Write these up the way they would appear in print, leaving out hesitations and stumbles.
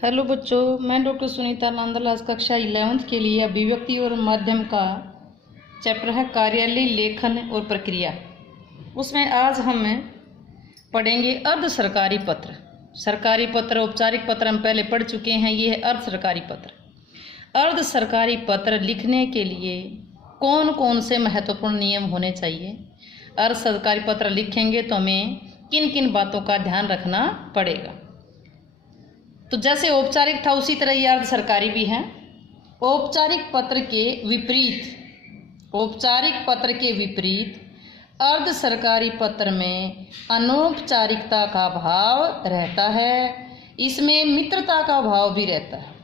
Hello बच्चों, मैं doctor Sunita Nandlal कक्षा 11th के लिए अभिव्यक्ति और माध्यम का चैप्टर है कार्यालय लेखन और प्रक्रिया। उसमें आज हम पढ़ेंगे अर्ध सरकारी पत्र। सरकारी पत्र, औपचारिक पत्र हम पहले पढ़ चुके हैं। ये है अर्ध सरकारी पत्र। अर्ध सरकारी पत्र लिखने के लिए कौन कौन से महत्वपूर्ण नियम होने चाहिए? अर्ध सरकारी पत्र लिखेंगे तो हमें किन किन बातों का ध्यान रखना पड़ेगा? तो जैसे औपचारिक था उसी तरह ये अर्ध सरकारी भी है। औपचारिक पत्र के विपरीत अर्ध सरकारी पत्र में अनौपचारिकता का भाव रहता है। इसमें मित्रता का भाव भी रहता है।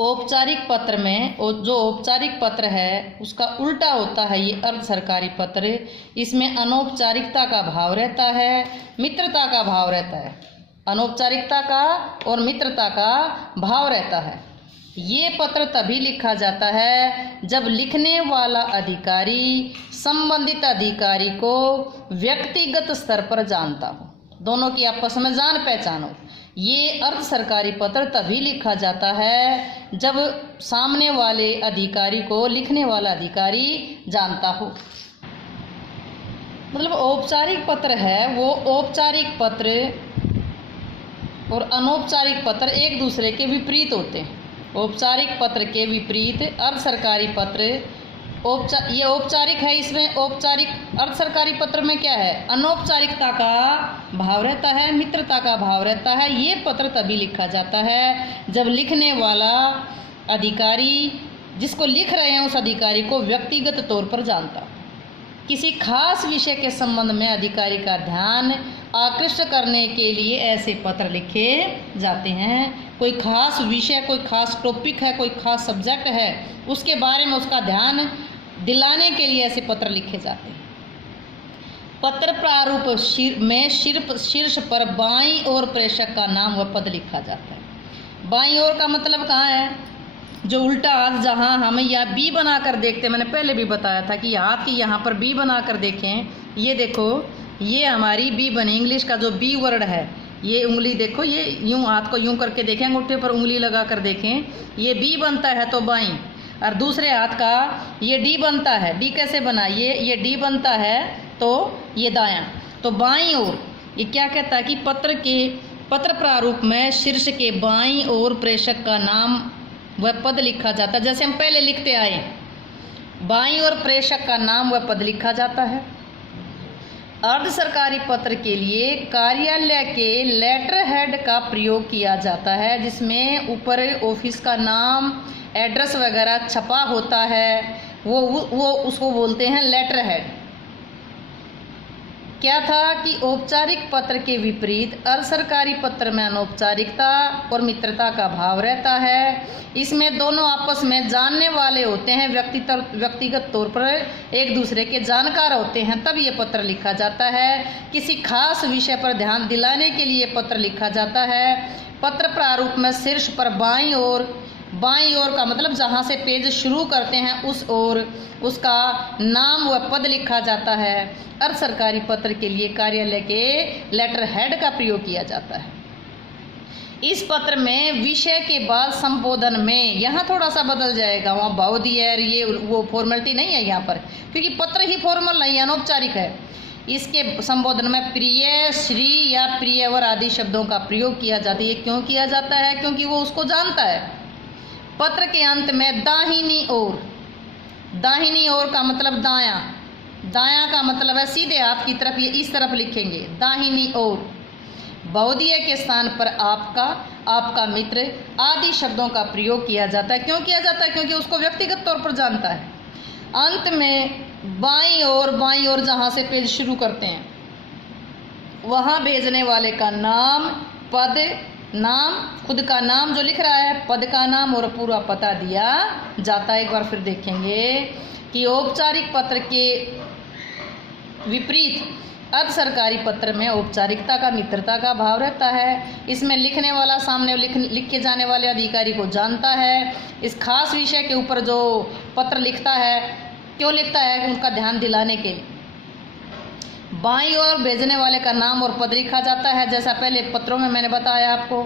औपचारिक पत्र में जो औपचारिक पत्र है उसका उल्टा होता है ये अर्ध सरकारी पत्र। इसमें अनौपचारिकता का भाव रहता है, मित्रता का भाव रहता है। अनौपचारिकता का और मित्रता का भाव रहता है। ये पत्र तभी लिखा जाता है जब लिखने वाला अधिकारी संबंधित अधिकारी को व्यक्तिगत स्तर पर जानता हो, दोनों की आपस में जान पहचान हो। ये अर्ध सरकारी पत्र तभी लिखा जाता है जब सामने वाले अधिकारी को लिखने वाला अधिकारी जानता हो। मतलब औपचारिक पत्र है वो औपचारिक पत्र और अनौपचारिक पत्र एक दूसरे के विपरीत होते हैं। औपचारिक पत्र के विपरीत अर्ध सरकारी पत्र ये औपचारिक है। इसमें औपचारिक अर्ध सरकारी पत्र में क्या है? अनौपचारिकता का भाव रहता है, मित्रता का भाव रहता है। ये पत्र तभी लिखा जाता है जब लिखने वाला अधिकारी जिसको लिख रहे हैं उस अधिकारी को व्यक्तिगत तौर पर जानता हो। किसी खास विषय के संबंध में अधिकारी का ध्यान आकृष्ट करने के लिए ऐसे पत्र लिखे जाते हैं। कोई खास विषय, कोई खास टॉपिक है, कोई खास सब्जेक्ट है, उसके बारे में उसका ध्यान दिलाने के लिए ऐसे पत्र लिखे जाते हैं। पत्र प्रारूप में शीर्ष पर बाईं ओर प्रेषक का नाम व पद लिखा जाता है। बाईं ओर का मतलब कहाँ है? जो उल्टा हाथ जहाँ हम या बी बना कर देखते हैं, मैंने पहले भी बताया था कि हाथ की यहाँ पर बी बना कर देखें। ये देखो, ये हमारी बी बनी। इंग्लिश का जो बी वर्ड है, ये उंगली देखो, ये यूं हाथ को यूं करके देखें, अंगूठे पर उंगली लगा कर देखें, ये बी बनता है तो बाईं। और दूसरे हाथ का ये डी बनता है। डी कैसे बना? ये डी बनता है तो ये दायां। तो बाईं ओर ये क्या कहता है कि पत्र प्रारूप में शीर्ष के बाईं ओर प्रेषक का नाम व पद लिखा जाता है। जैसे हम पहले लिखते आए, बाईं ओर प्रेषक का नाम व पद लिखा जाता है। अर्ध सरकारी पत्र के लिए कार्यालय के लेटर हेड का प्रयोग किया जाता है, जिसमें ऊपर ऑफिस का नाम, एड्रेस वगैरह छपा होता है। वो उसको बोलते हैं लेटर हेड। क्या था कि औपचारिक पत्र के विपरीत अर्ध सरकारी पत्र में अनौपचारिकता और मित्रता का भाव रहता है। इसमें दोनों आपस में जानने वाले होते हैं, व्यक्तिगत तौर पर एक दूसरे के जानकार होते हैं, तब ये पत्र लिखा जाता है। किसी खास विषय पर ध्यान दिलाने के लिए पत्र लिखा जाता है। पत्र प्रारूप में शीर्ष पर बाईं ओर का मतलब जहाँ से पेज शुरू करते हैं उस ओर उसका नाम व पद लिखा जाता है। अर्ध सरकारी पत्र के लिए कार्यालय के लेटर हेड का प्रयोग किया जाता है। इस पत्र में विषय के बाद संबोधन में यहाँ थोड़ा सा बदल जाएगा, वहाँ भाव दिया है, ये वो फॉर्मेलिटी नहीं है यहाँ पर, क्योंकि पत्र ही फॉर्मल नहीं है, अनौपचारिक है। इसके संबोधन में प्रिय, श्री या प्रियवर आदि शब्दों का प्रयोग किया जाता है। ये क्यों किया जाता है? क्योंकि वो उसको जानता है। पत्र के अंत में दाहिनी ओर का मतलब दायां, दायां का मतलब है सीधे हाथ की तरफ, ये इस तरफ लिखेंगे दाहिनी ओर। बहुधीय के स्थान पर आपका मित्र आदि शब्दों का प्रयोग किया जाता है। क्यों किया जाता है? क्योंकि उसको व्यक्तिगत तौर पर जानता है। अंत में बाईं ओर जहाँ से पेज शुरू करते हैं वहाँ भेजने वाले का नाम, पद, नाम, खुद का नाम जो लिख रहा है, पद का नाम और पूरा पता दिया जाता है। एक बार फिर देखेंगे कि औपचारिक पत्र के विपरीत अर्ध सरकारी पत्र में औपचारिकता का, मित्रता का भाव रहता है। इसमें लिखने वाला सामने लिखे जाने वाले अधिकारी को जानता है। इस खास विषय के ऊपर जो पत्र लिखता है, क्यों लिखता है? उनका ध्यान दिलाने के लिए। बाईं ओर भेजने वाले का नाम और पद लिखा जाता है, जैसा पहले पत्रों में मैंने बताया आपको।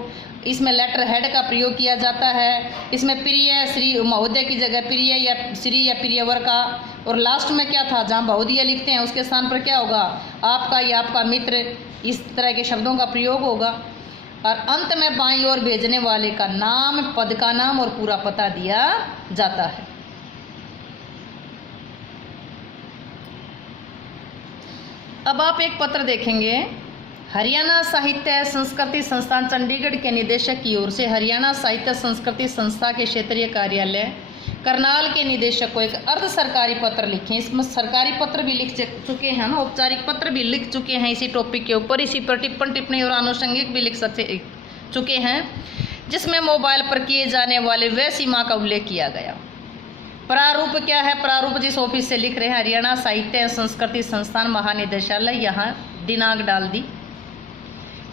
इसमें लेटर हेड का प्रयोग किया जाता है। इसमें प्रिय श्री महोदय की जगह प्रिय या श्री या प्रियवर का, और लास्ट में क्या था, जहाँ बहुदिया लिखते हैं उसके स्थान पर क्या होगा, आपका या आपका मित्र, इस तरह के शब्दों का प्रयोग होगा। और अंत में बाईं ओर भेजने वाले का नाम, पद का नाम और पूरा पता दिया जाता है। अब आप एक पत्र देखेंगे, हरियाणा साहित्य संस्कृति संस्थान चंडीगढ़ के निदेशक की ओर से हरियाणा साहित्य संस्कृति संस्था के क्षेत्रीय कार्यालय करनाल के निदेशक को एक अर्ध सरकारी पत्र लिखे। इसमें सरकारी पत्र भी लिख चुके हैं ना, औपचारिक पत्र भी लिख चुके हैं इसी टॉपिक के ऊपर, इसी पर टिप्पण टिप्पणी और आनुषंगिक भी लिख चुके हैं, जिसमें मोबाइल पर किए जाने वाले व्यय सीमा का उल्लेख किया गया। प्रारूप क्या है, प्रारूप जिस ऑफिस से लिख रहे हैं, हरियाणा साहित्य संस्कृति संस्थान महानिदेशालय, यहाँ दिनांक डाल दी।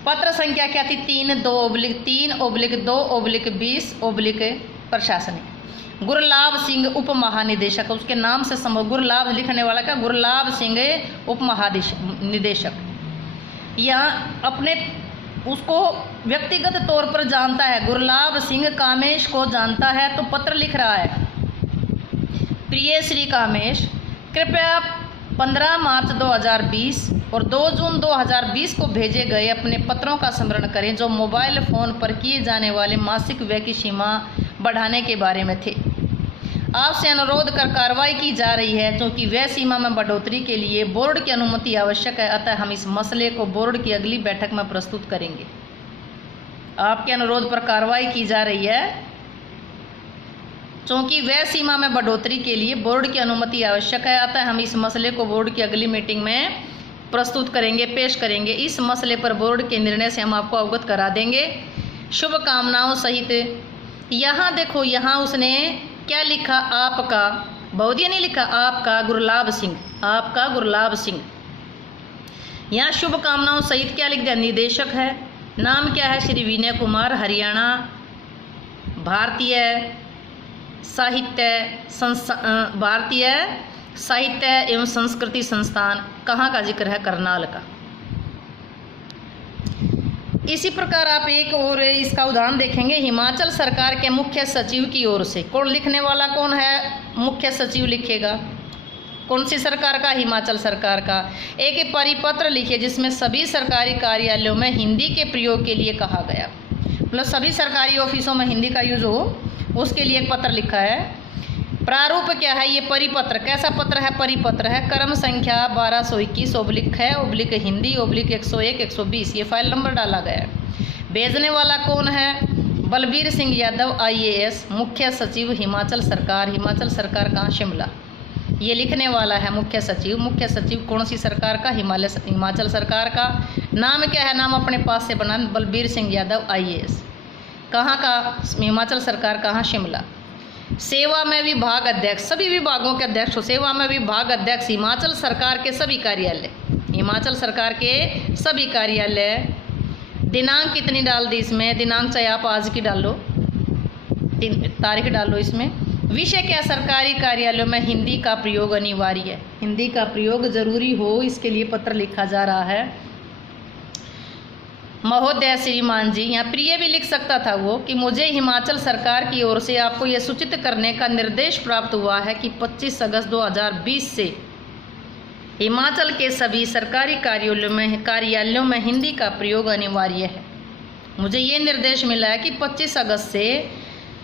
पत्र संख्या क्या थी, 3/2/2/20/, प्रशासनिक गुरलाब सिंह उप महानिदेशक, उसके नाम से गुरलाब लिखने वाला का गुरलाब सिंह उप महानिदेशक। यहाँ अपने उसको व्यक्तिगत तौर पर जानता है, गुरलाब सिंह कामेश को जानता है, तो पत्र लिख रहा है, प्रिय श्री कामेश, कृपया 15 मार्च 2020 और 2 जून 2020 को भेजे गए अपने पत्रों का स्मरण करें जो मोबाइल फ़ोन पर किए जाने वाले मासिक व्यय की सीमा बढ़ाने के बारे में थे। आपसे अनुरोध कर कार्रवाई की जा रही है, क्योंकि व्यय सीमा में बढ़ोतरी के लिए बोर्ड की अनुमति आवश्यक है, अतः हम इस मसले को बोर्ड की अगली बैठक में प्रस्तुत करेंगे। आपके अनुरोध पर कार्रवाई की जा रही है, क्योंकि व्यय सीमा में बढ़ोतरी के लिए बोर्ड की अनुमति आवश्यक है, अतः हम इस मसले को बोर्ड की अगली मीटिंग में प्रस्तुत करेंगे, पेश करेंगे। इस मसले पर बोर्ड के निर्णय से हम आपको अवगत करा देंगे, शुभकामनाओं सहित। यहाँ देखो, यहाँ उसने क्या लिखा, आपका, बहुदिया नहीं लिखा, आपका गुरलाब सिंह, आपका गुरलाब सिंह। यहाँ शुभकामनाओं सहित क्या लिख दिया, निदेशक है, नाम क्या है, श्री विनय कुमार, हरियाणा भारतीय साहित्य एवं संस्कृति संस्थान, कहाँ का जिक्र है, करनाल का। इसी प्रकार आप एक और इसका उदाहरण देखेंगे, हिमाचल सरकार के मुख्य सचिव की ओर से, कौन लिखने वाला कौन है, मुख्य सचिव लिखेगा, कौन सी सरकार का, हिमाचल सरकार का। एक परिपत्र लिखिए जिसमें सभी सरकारी कार्यालयों में हिंदी के प्रयोग के लिए कहा गया, मतलब सभी सरकारी ऑफिसों में हिंदी का यूज हो, उसके लिए एक पत्र लिखा है। प्रारूप क्या है, ये परिपत्र, कैसा पत्र है, परिपत्र है, क्रम संख्या 1221/हिंदी/101/120, ये फाइल नंबर डाला गया है। भेजने वाला कौन है, बलबीर सिंह यादव IAS, मुख्य सचिव हिमाचल सरकार, हिमाचल सरकार कहाँ, शिमला। ये लिखने वाला है मुख्य सचिव, मुख्य सचिव कौन सी सरकार का, हिमाचल सरकार का। नाम क्या है, नाम अपने पास से बना, बलबीर सिंह यादव IAS, कहाँ का, हिमाचल सरकार कहाँ, शिमला। सेवा में विभाग अध्यक्ष, सभी विभागों के अध्यक्ष हो, सेवा में विभाग अध्यक्ष हिमाचल सरकार के सभी कार्यालय, हिमाचल सरकार के सभी कार्यालय। दिनांक कितनी डाल दी इसमें, दिनांक चाहे आप आज की डालो, तारीख डालो इसमें। विषय क्या, सरकारी कार्यालयों में हिंदी का प्रयोग अनिवार्य है, हिंदी का प्रयोग जरूरी हो, इसके लिए पत्र लिखा जा रहा है। महोदय श्रीमान जी, यहाँ प्रिय भी लिख सकता था वो, कि मुझे हिमाचल सरकार की ओर से आपको यह सूचित करने का निर्देश प्राप्त हुआ है कि 25 अगस्त 2020 से हिमाचल के सभी सरकारी कार्यालयों में हिंदी का प्रयोग अनिवार्य है। मुझे ये निर्देश मिला है कि 25 अगस्त से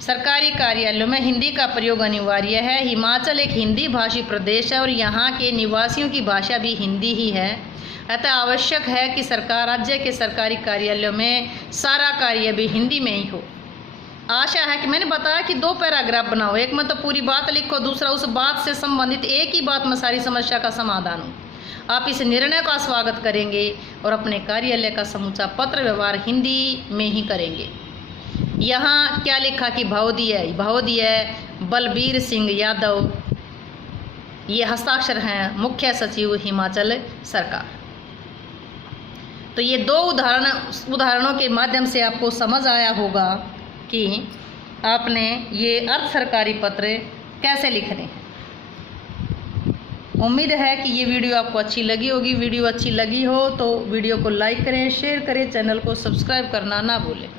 सरकारी कार्यालयों में हिंदी का प्रयोग अनिवार्य है। हिमाचल एक हिंदी भाषी प्रदेश है और यहाँ के निवासियों की भाषा भी हिंदी ही है, अतः आवश्यक है कि सरकार राज्य के सरकारी कार्यालयों में सारा कार्य भी हिंदी में ही हो। आशा है कि मैंने बताया कि 2 पैराग्राफ बनाओ, एक में तो पूरी बात लिखो, दूसरा उस बात से संबंधित एक ही बात में सारी समस्या का समाधान हो। आप इस निर्णय का स्वागत करेंगे और अपने कार्यालय का समूचा पत्र व्यवहार हिंदी में ही करेंगे। यहाँ क्या लिखा कि भवदीय बलबीर सिंह यादव, ये हस्ताक्षर हैं मुख्य सचिव हिमाचल सरकार। तो ये 2 उदाहरणों के माध्यम से आपको समझ आया होगा कि आपने ये अर्ध सरकारी पत्र कैसे लिखने हैं। उम्मीद है कि ये वीडियो आपको अच्छी लगी होगी। वीडियो अच्छी लगी हो तो वीडियो को लाइक करें, शेयर करें, चैनल को सब्सक्राइब करना ना भूलें।